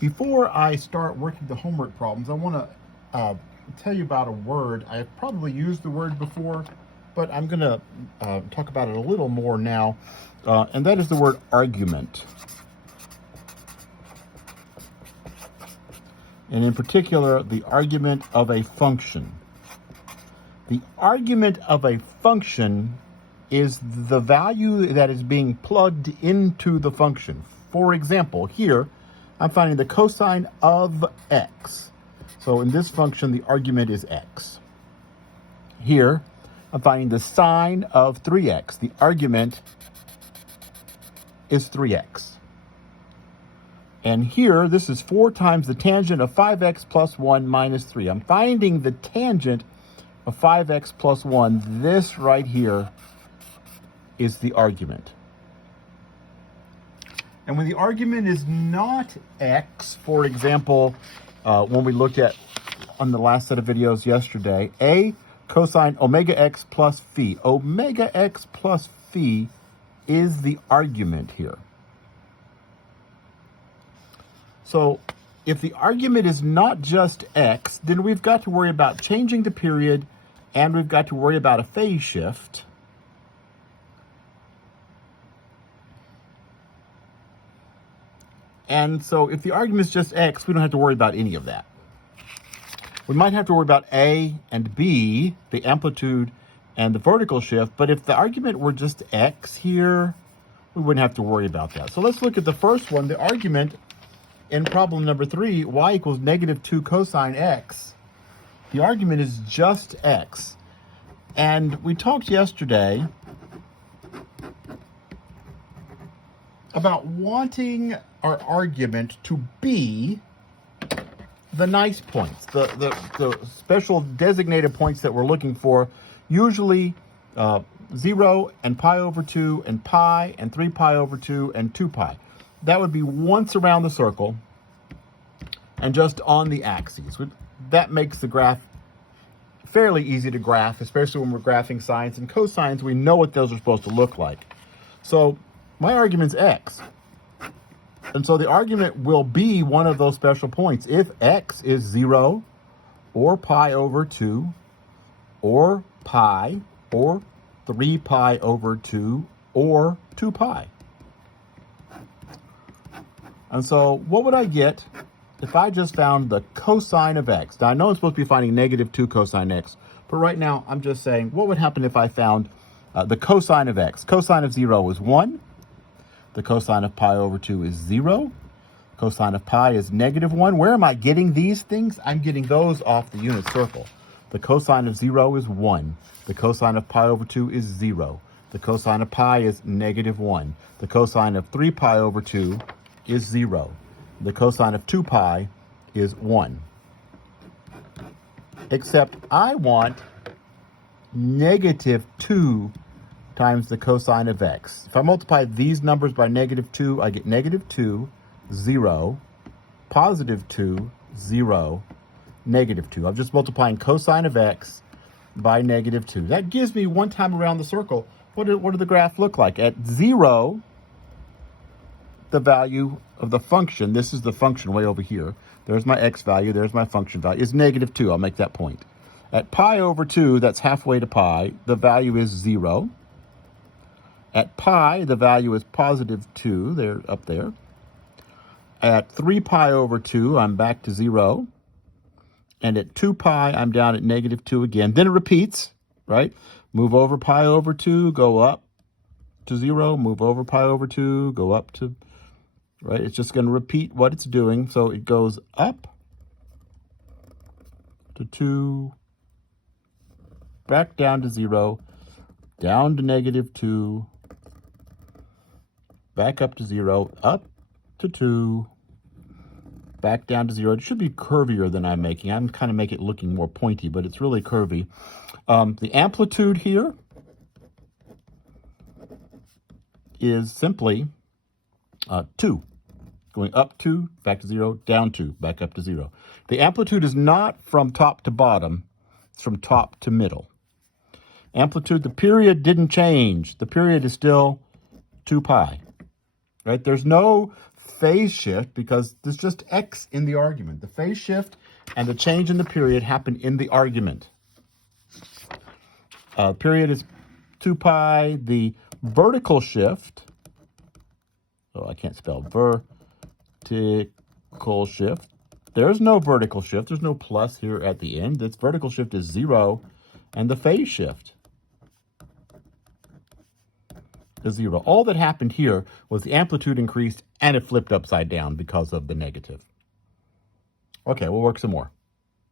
Before I start working the homework problems, I want to tell you about a word. I've probably used the word before, but I'm going to talk about it a little more now, and that is the word argument. And in particular, the argument of a function. The argument of a function is the value that is being plugged into the function. For example, here, I'm finding the cosine of x. So in this function, the argument is x. Here, I'm finding the sine of 3x. The argument is 3x. And here, this is 4 times the tangent of 5x plus 1 minus 3. I'm finding the tangent of 5x plus 1. This right here is the argument. And when the argument is not x, for example, when we looked at on the last set of videos yesterday, a cosine omega x plus phi. Omega x plus phi is the argument here. So if the argument is not just x, then we've got to worry about changing the period, and we've got to worry about a phase shift. And so if the argument is just x, we don't have to worry about any of that. We might have to worry about a and b, the amplitude and the vertical shift, but if the argument were just x here, we wouldn't have to worry about that. So let's look at the first one, the argument in problem number 3, y equals negative 2 cosine x. The argument is just x. And we talked yesterday about wanting our argument to be the nice points, the special designated points that we're looking for, usually 0 and pi over 2 and pi and 3 pi over 2 and 2 pi. That would be once around the circle and just on the axes. That makes the graph fairly easy to graph, especially when we're graphing sines and cosines. We know what those are supposed to look like. So my argument's x. And so the argument will be one of those special points. If x is 0 or pi over 2 or pi or 3 pi over 2 or 2 pi. And so what would I get if I just found the cosine of x? Now I know I'm supposed to be finding negative 2 cosine x, but right now I'm just saying what would happen if I found the cosine of x? Cosine of 0 is 1. The cosine of pi over 2 is 0. Cosine of pi is negative 1. Where am I getting these things? I'm getting those off the unit circle. The cosine of 0 is 1. The cosine of pi over 2 is 0. The cosine of pi is negative 1. The cosine of 3 pi over 2 is 0. The cosine of 2 pi is 1. Except I want negative 2 times the cosine of x. If I multiply these numbers by negative 2, I get negative 2, 0, positive 2, 0, negative 2. I'm just multiplying cosine of x by negative 2. That gives me one time around the circle. What do the graph look like? At 0, the value of the function, this is the function way over here. There's my x value, there's my function value, is negative 2. I'll make that point. At pi over 2, that's halfway to pi, the value is 0. At pi, the value is positive 2. They're up there. At 3 pi over 2, I'm back to 0. And at 2 pi, I'm down at negative 2 again. Then it repeats, right? Move over pi over 2, go up to 0. Move over pi over 2, go up to, right? It's just going to repeat what it's doing. So it goes up to 2, back down to 0, down to negative 2, back up to 0, up to 2, back down to 0. It should be curvier than I'm making. I'm kind of making it looking more pointy, but it's really curvy. The amplitude here is simply 2. Going up 2, back to 0, down 2, back up to 0. The amplitude is not from top to bottom. It's from top to middle. Amplitude, the period didn't change. The period is still 2 pi. Right? There's no phase shift because there's just x in the argument. The phase shift and the change in the period happen in the argument. Period is 2 pi. The vertical shift, oh, I can't spell vertical shift. There's no vertical shift. There's no plus here at the end. This vertical shift is 0, and the phase shift is 0. All that happened here was the amplitude increased and it flipped upside down because of the negative. Okay, we'll work some more.